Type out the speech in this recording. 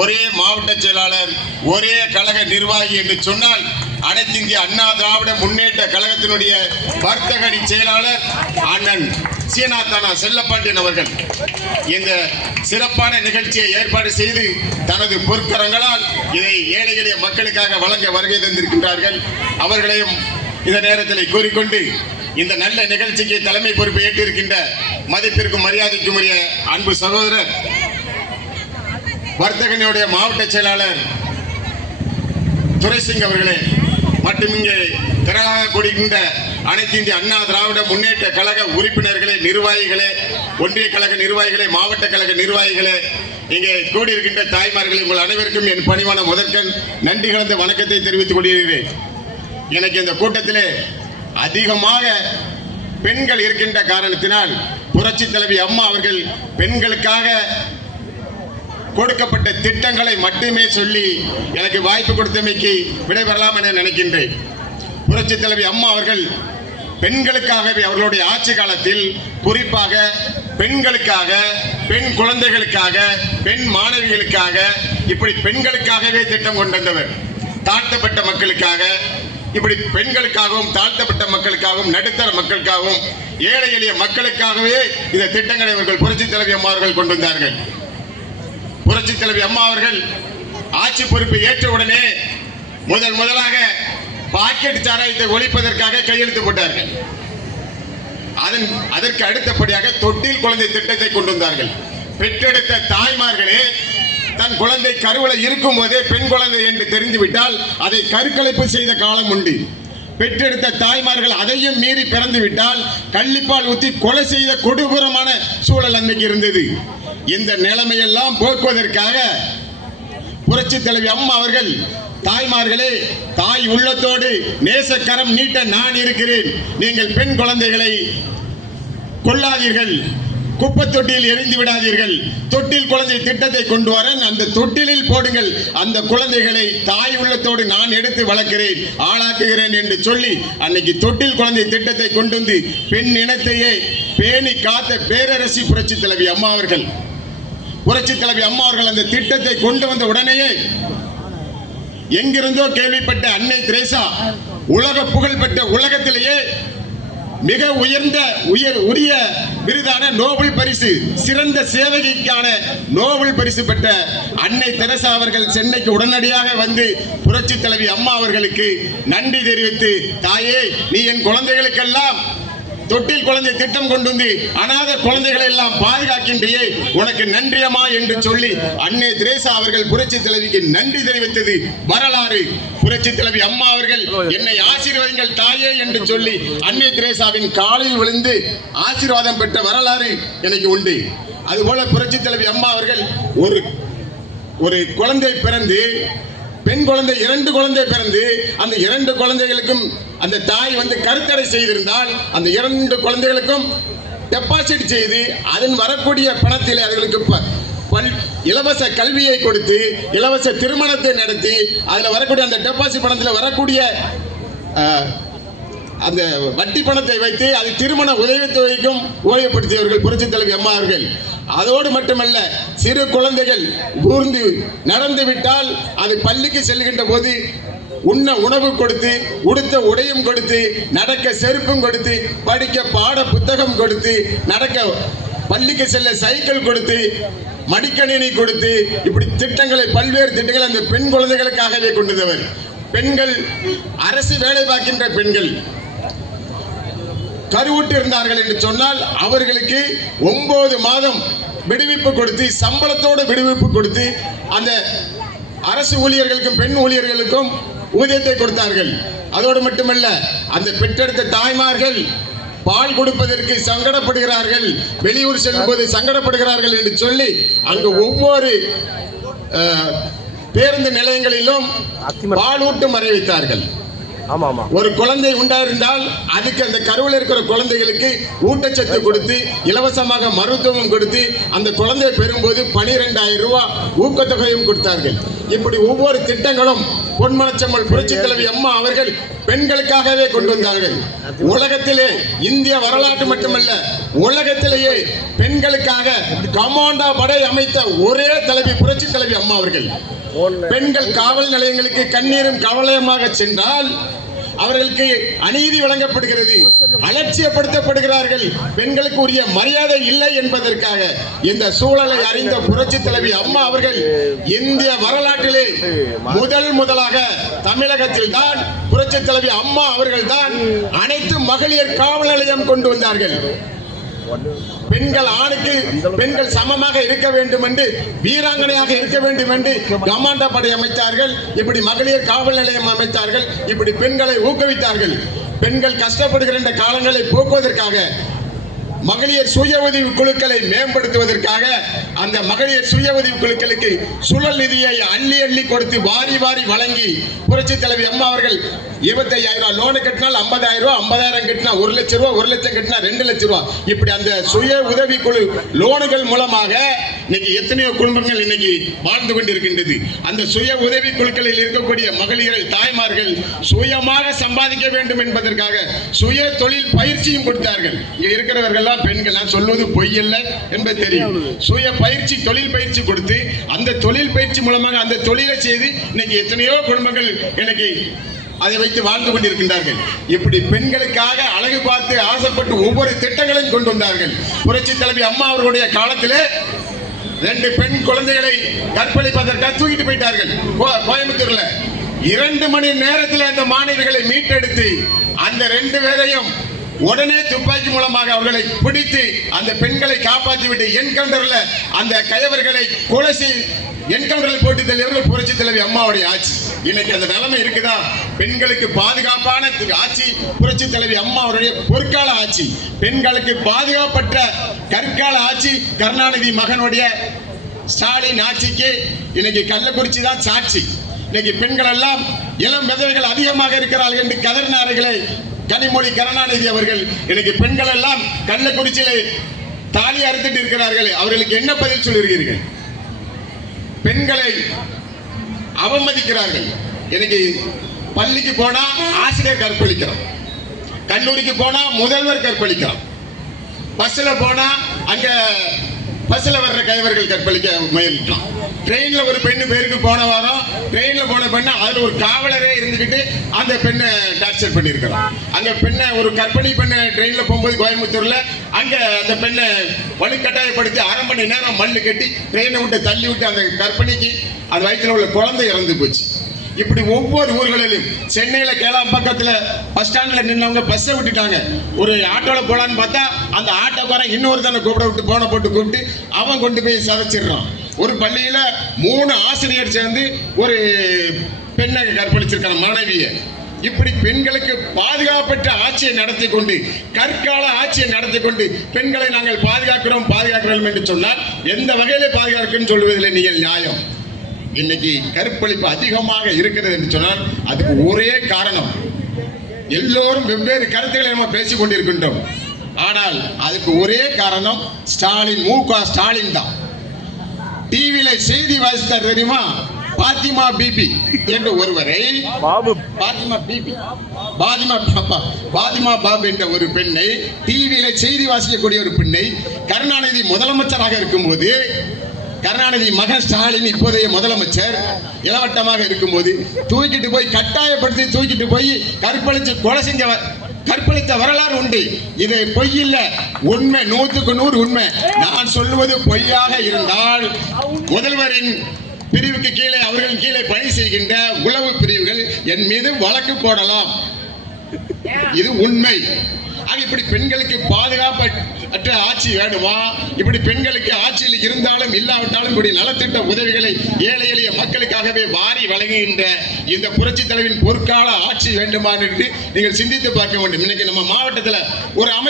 ஒரே மாவட்ட செயலாளர், ஒரே கழக நிர்வாகி என்று சொன்னால் அனைத்து இந்திய அண்ணா திராவிட முன்னேற்ற கழகத்தினுடைய வர்த்தக அணி செயலாளர் அண்ணன் சீனாத்தானா செல்லப்பாண்டியன் அவர்கள் இந்த சிறப்பான நிகழ்ச்சியை ஏற்பாடு செய்து தனது பொற்கரங்களால் இதை ஏழை எளிய மக்களுக்காக வழங்க வருகை தந்திருக்கின்றார்கள். அவர்களையும் இந்த நேரத்தில் கூறிக்கொண்டு இந்த நல்ல நிகழ்ச்சிக்கு தலைமை பொறுப்பை ஏற்றிருக்கின்ற மதிப்பிற்கும் மரியாதைக்கும் உரிய அன்பு சகோதரர் வர்த்தகனுடைய மாவட்ட செயலாளர் துரைசிங் அவர்களே மற்றும் இங்கே திரளாக கூடுகின்ற அனைத்து இந்திய அண்ணா திராவிட முன்னேற்ற கழக உறுப்பினர்களே, நிர்வாகிகளே, ஒன்றிய கழக நிர்வாகிகளே, மாவட்ட கழக நிர்வாகிகளே, இங்கே கூடியிருக்கின்ற தாய்மார்களே, உங்கள் அனைவருக்கும் என் பணிவான முதற்கண் நன்றி கலந்த வணக்கத்தை தெரிவித்துக் கொள்கிறேன். எனக்கு இந்த கூட்டத்திலே அதிகமாக பெண்கள் இருக்கின்ற காரணத்தினால் புரட்சி தலைவி அம்மா அவர்கள் பெண்களுக்காக கொடுக்கப்பட்ட திட்டங்களை மட்டுமே சொல்லி எனக்கு வாய்ப்பு கொடுத்தமைக்கு விடைபெறலாம் என நினைக்கின்றேன். புரட்சி தலைவி அம்மா அவர்கள் பெண்களுக்காகவே அவர்களுடைய ஆட்சி காலத்தில் குறிப்பாக பெண்களுக்காக, பெண் குழந்தைகளுக்காக, பெண் மாணவிகளுக்காக, இப்படி பெண்களுக்காகவே திட்டம் கொண்டு வந்தவர். தாழ்த்தப்பட்ட மக்களுக்காக, இப்படி பெண்களுக்காகவும் தாழ்த்தப்பட்ட மக்களுக்காகவும் நடுத்தர மக்களுக்காகவும் ஏழை எளிய மக்களுக்காகவே இந்த திட்டங்களை அவர்கள் புரட்சி தலைவி அம்மா அவர்கள் கொண்டு வந்தார்கள். புரட்சி தலைவி அம்மா அவர்கள் ஆட்சி பொறுப்பை ஏற்ற உடனே முதலாக பாக்கெட் சாராயத்தை ஒழிப்பதற்காக கையெழுத்து போட்டார்கள். அதற்கு அடுத்தபடியாக தொட்டில் குழந்தை திட்டத்தை கொண்டு வந்தார்கள். பெற்றெடுத்த தாய்மார்களே தன் குழந்தை கருவள இருக்கும் போதே பெண் குழந்தை என்று தெரிந்துவிட்டால் அதை கருக்கலைப்பு செய்த காலம் உண்டு. பெற்றெடுத்த தாய்மார்கள் அதையும் மீறி பிறந்து விட்டால் கள்ளிப்பால் ஊற்றி கொலை செய்த கொடூரமான சூழல் அன்னைக்கு இருந்தது. இந்த நிலைமையெல்லாம் போக்குவதற்காக புரட்சி தலைவி அம்மா அவர்கள் தாய்மார்களே, தாய் உள்ளத்தோடு நேசக்கரம் நீட்ட நான் இருக்கிறேன், நீங்கள் பெண் குழந்தைகளை கொல்லாதீர்கள், குப்பை தொட்டியில் எரிந்து விடாதீர்கள், தொட்டில் குழந்தை திட்டத்தை கொண்டு வர அந்த தொட்டிலில் போடுங்கள், அந்த குழந்தைகளை தாய் உள்ளத்தோடு நான் எடுத்து வளர்க்கிறேன், ஆளாக்குகிறேன் என்று சொல்லி அன்னைக்கு தொட்டில் குழந்தை திட்டத்தை கொண்டு வந்து பெண் இனத்தையே பேணி காத்த பேரரசி புரட்சி தலைவி அம்மா அவர்கள். புரட்சி தலைவி அம்மா அவர்கள் அந்த திட்டத்தை கொண்டு வந்த உடனேயே எங்கிருந்தோ கேள்விப்பட்ட அன்னை தெரேசா உலக புகழ் பெற்ற, உலகத்திலேயே மிக உரிய விருதான நோபல் பரிசு, சிறந்த சேவைக்கான நோபல் பரிசு பெற்ற அன்னை தெரேசா அவர்கள் சென்னைக்கு உடனடியாக வந்து புரட்சி தலைவி அம்மா அவர்களுக்கு நன்றி தெரிவித்து, தாயே நீ என் குழந்தைகளுக்கெல்லாம் தொட்டில் குழந்தை திட்டம் கொண்டு வந்து அநாத குழந்தைகளை எல்லாம் பாதுகாக்கின்றியே, உனக்கு நன்றியம்மா என்று சொல்லி அன்னை தெரேசா அவர்கள் புரட்சி தலைவிக்கு நன்றி தெரிவித்தது வரலாறு. புரட்சி தலைவி அம்மா அவர்கள் என்னை ஆசீர்வதிங்கள் தாயே என்று சொல்லி அன்னை தெரேசாவின் காலில் விழுந்து ஆசீர்வாதம் பெற்ற வரலாறு எனக்கு உண்டு. அதுபோல புரட்சி தலைவி அம்மா அவர்கள் ஒரு குழந்தை பிறந்து, பெண் குழந்தை 2 குழந்தை பிறந்து அந்த 2 குழந்தைகளுக்கும் அந்த தாய் வந்து கருத்தடை செய்திருந்தால் அந்த 2 குழந்தைகளுக்கும் டெபாசிட் செய்து அதன் வரக்கூடிய பணத்தில் அவர்களுக்கு இலவச கல்வியை கொடுத்து, இலவச திருமணத்தை நடத்தி, அதில் வரக்கூடிய அந்த டெபாசிட் பணத்தில் வரக்கூடிய அந்த வட்டி பணத்தை வைத்து அது திருமண உதவித்தொகைக்கும் ஓய்வுபடுத்தியவர்கள் புரட்சி தலைவி அம்மா அவர்கள். அதோடு மட்டுமல்ல, சிறு குழந்தைகள் ஊர்ந்து நடந்து விட்டால் அது பள்ளிக்கு செல்கின்ற போது உண்ண உணவு கொடுத்து, உடுத்த உடையும் கொடுத்து, நடக்க செருப்பும் கொடுத்து, படிக்க பாட புத்தகம் கொடுத்து, நடக்க பள்ளிக்கு செல்ல சைக்கிள் கொடுத்து, மடிக்கணினி கொடுத்து, இப்படி திட்டங்களை, பல்வேறு திட்டங்களை அந்த பெண் குழந்தைகளுக்காகவே கொண்டவர். பெண்கள் அரசு வேலை பார்க்கின்ற பெண்கள் கருவுற்று இருந்தார்கள் என்று சொன்னால் அவர்களுக்கு 9 மாதம் விடுவிப்பு கொடுத்து, சம்பளத்தோடு விடுவிப்பு கொடுத்து, அந்த அரசு ஊழியர்களுக்கும் பெண் ஊழியர்களுக்கும் ஊதியத்தை கொடுத்தார்கள். அதோடு மட்டுமல்ல, அந்த பெற்றெடுத்த தாய்மார்கள் பால் கொடுப்பதற்கு சங்கடப்படுகிறார்கள், வெளியூர் செல்லும் போது சங்கடப்படுகிறார்கள் என்று சொல்லி அங்கு ஒவ்வொரு பேருந்து நிலையங்களிலும் பாலூட்டும் அறை வைத்தார்கள். ஒரு குழந்தை உண்டாயிருந்தால் அதுக்கு அந்த கருவில் இருக்கிற குழந்தைகளுக்கு ஊட்டச்சத்து கொடுத்து, இலவசமாக மருத்துவம் கொடுத்து, அந்த குழந்தை பெறும்போது 12,000 ரூபாய் ஊக்கத்தொகையும் கொடுத்தார்கள். இப்படி ஒவ்வொரு திட்டங்களும் பொன்மனச்செம்மல் புரட்சி தலைவி அம்மா அவர்கள் பெண்களுக்காகவே கொண்டு வந்தார்கள். உலகத்திலே இந்திய வரலாற்று மட்டுமல்ல, உலகத்திலேயே பெண்களுக்காக கமாண்டா படை அமைத்த ஒரே தலைவி புரட்சி தலைவி அம்மா அவர்கள். பெண்கள் காவல் நிலையங்களுக்கு கண்ணீரும் கவலையமாக சென்றால் அவர்களுக்கு அநீதி வழங்கப்படுகிறது, அலட்சியப்படுத்தப்படுகிறார்கள், பெண்களுக்கு உரிய மரியாதை இல்லை என்பதற்காக இந்த சூழலை அறிந்த புரட்சி தலைவி அம்மா அவர்கள் இந்திய வரலாற்றிலே முதலாக தமிழகத்தில் தான் புரட்சி தலைவி அம்மா அவர்கள் தான் அனைத்து மகளிர் காவல் நிலையம் கொண்டு வந்தார்கள். பெண்கள் ஆணுக்கு பெண்கள் சமமாக இருக்க வேண்டும் என்று, வீராங்கனையாக இருக்க வேண்டும் என்று கமாண்டா படை அமைத்தார்கள். இப்படி மகளிர் காவல் நிலையம் அமைத்தார்கள். இப்படி பெண்களை ஊக்குவித்தார்கள். பெண்கள் கஷ்டப்படுகின்ற காலங்களை போக்குவதற்காக, மகளிர் சுய உதவி குழுக்களை மேம்படுத்துவதற்காக அந்த மகளிர் சுய உதவி குழுக்களுக்கு சுழல் நிதியை அள்ளி அள்ளி கொடுத்து வாரி வாரி வழங்கி புரட்சி தலைவி அம்மா அவர்கள் 25,000 லோனு கட்டினால் 50,000 ரூபாய், 50,000 கட்டினா 1 லட்சம் ரூபாய், 1 லட்சம் கட்டினா 2 லட்சம் ரூபாய், இப்படி அந்த சுய உதவி குழு லோனுகள் மூலமாக இன்னைக்கு எத்தனையோ குடும்பங்கள் இன்னைக்கு வாழ்ந்து கொண்டிருக்கின்றது. அந்த சுய உதவி குழுக்களில் இருக்கக்கூடிய மகளிர்கள், தாய்மார்கள் சுயமாக சம்பாதிக்க வேண்டும் என்பதற்காக சுய தொழில் பயிற்சியும் கொடுத்தார்கள். இங்க இருக்கிறவர்கள் பெண்கள் சொல்வது பொய் அல்ல என்பது தெரியும். சுய பயிற்சி, தொழில் பயிற்சி கொடுத்து அந்த தொழில் பயிற்சி மூலமாக அந்த தொழிலை செய்து இன்னைக்கு எத்தனையோ குடும்பங்கள் இன்னைக்கு அதை வைத்து வாழ்ந்து கொண்டிருக்கின்றார்கள். இப்படி பெண்களுக்காக அழகு பார்த்து ஆசைப்பட்டு ஒவ்வொரு திட்டங்களையும் கொண்டு வந்தார்கள். புரட்சி தலைவி அம்மா அவர்களுடைய காலத்திலே 2 பெண் குழந்தைகளை கற்பழிப்பதற்காக தூக்கிட்டு போயிட்டார்கள். கோயம்புத்தூர்ல 2 மணி நேரத்தில் அந்த மாணவிகளை மீட்டெடுத்து அந்த 2 பேரையும் உடனே துப்பாக்கி மூலமாக அவர்களை பிடித்து அந்த பெண்களை காப்பாற்றிவிட்டு என்கவுண்டர்ல அந்த கயவர்களை கொலை செய்து என்கவுண்டரில் போட்டு தள்ளியவர்கள் புரட்சி தலைவி அம்மாவுடைய ஆட்சி. இன்னைக்கு அந்த நிலைமை இருக்குதா? பெண்களுக்கு பாதுகாப்பான ஆட்சி புரட்சி தலைவி அம்மா அவருடைய பொற்கால ஆட்சி. பெண்களுக்கு பாதுகாப்பற்ற கற்கால ஆட்சி கருணாநிதி மகனுடைய ஸ்டாலின் ஆட்சிக்கு இன்னைக்கு கள்ளக்குறிச்சி தான் சாட்சி. இன்னைக்கு பெண்கள் எல்லாம் இளம் விதவைகள் அதிகமாக இருக்கிறார்கள் என்று கதறினார்களே கனிமொழி கருணாநிதி அவர்கள். இன்னைக்கு பெண்கள் எல்லாம் கள்ளக்குறிச்சியிலே தாலி அறுத்துட்டு இருக்கிறார்கள். அவர்களுக்கு என்ன பதில் சொல்லுகிறீர்கள்? பெண்களை அவமதிக்கிறார்கள். இன்னைக்கு பள்ளிக்கு போனா ஆசிரியர் கற்பழிக்கிறோம், கல்லூரிக்கு போனா முதல்வர் கற்பழிக்கிறோம், பஸ்ல போனா அங்க பஸ்ல வர்ற கைவர்கள் கற்பழிக்க முயற்சிக்கிறோம். ட்ரெயின்ல ஒரு பெண்ணு பேருக்கு போன வாரம் ட்ரெயின்ல போன பெண்ணை அதுல ஒரு காவலரே இருந்துகிட்டு அந்த பெண்ணை டார்ச்சர் பண்ணியிருக்கிறோம். அங்க பெண்ணை ஒரு கர்ப்பிணி பெண்ணை ட்ரெயின்ல போகும்போது கோயம்புத்தூர்ல அங்க அந்த பெண்ணை வலுக்கட்டாயப்படுத்தி 1/2 மணி நேரம் மண்ணு கட்டி ட்ரெயினை விட்டு தள்ளி விட்டு அந்த கர்ப்பிணிக்கு அது வயிற்றுல உள்ள குழந்தை இறந்து போச்சு. இப்படி ஒவ்வொரு ஊர்களிலும், சென்னையில கேளாம் பக்கத்துல பஸ் ஸ்டாண்ட்ல நின்னவங்க பஸ்ஸை விட்டுட்டாங்க. ஒரு ஆட்டோல போலான்னு பார்த்தா அந்த ஆட்டோக்காரன் இன்னொருத்தனை கூப்பிட விட்டு போன போட்டு கூப்பிட்டு அவன் கொண்டு போய் சதைச்சிடுறான். ஒரு பள்ளியில 3 ஆசிரியர் சேர்ந்து ஒரு பெண்ணை கற்பழிச்சிருக்கான மாணவியை. இப்படி பெண்களுக்கு பாதுகாப்பற்ற ஆட்சியை நடத்தி கொண்டு, கற்கால ஆட்சியை நடத்தி கொண்டு பெண்களை நாங்கள் பாதுகாக்கிறோம் என்று சொன்னால் எந்த வகையிலே பாதுகாக்கிறோம் சொல்வதில்லை நீங்கள் நியாயம். இன்னைக்கு கற்பழிப்பு அதிகமாக இருக்கிறது என்று சொன்னால் அதுக்கு ஒரே காரணம், எல்லோரும் வெவ்வேறு கருத்துக்களை நம்ம பேசிக் கொண்டிருக்கின்றோம். ஆனால் அதுக்கு ஒரே காரணம் ஸ்டாலின், மு.க. ஸ்டாலின் தான். டிவியில செய்தி வாசித்தார் தெரியுமா? பாத்திமா பிபி என்ற ஒருவரை, பாத்திமா பாபு என்ற ஒரு பெண்ணை, டிவியில செய்தி வாசிக்கக்கூடிய ஒரு பெண்ணை கருணாநிதி முதலமைச்சராக இருக்கும்போது, கருணாநிதி மகன் ஸ்டாலின் இப்போதைய முதலமைச்சர் இளவட்டமாக இருக்கும்போது தூக்கிட்டு போய் கட்டாயப்படுத்தி தூக்கிட்டு போய் கற்பழிச்சு கொலை செஞ்ச கற்பழித்த வரலாறு உண்டு. இது பொய் இல்ல, உண்மை, 100க்கு 100 உண்மை. நான் சொல்லுவது பொய்யாக இருந்தால் முதல்வரின் பிரிவுக்கு கீழே, அவர்கள் கீழே பணி செய்கின்ற உளவு பிரிவுகள் என் மீது வழக்கு போடலாம். இது உண்மை. இப்படி பெண்களுக்கு பாதுகாப்பற்ற ஆட்சி வேணுமா? இப்படி பெண்களுக்கு ஆட்சியில் இருந்தாலும் இல்லாவிட்டாலும் இப்படி நலத்திட்ட உதவிகளை ஏழை எளிய மக்களுக்காகவே வாரி வழங்குகின்ற இந்த புரட்சி தலைவின் பொற்கால ஆட்சி வேண்டுமா என்று நீங்கள் சிந்தித்து பார்க்க வேண்டும். இன்னைக்கு நம்ம மாவட்டத்தில் ஒரு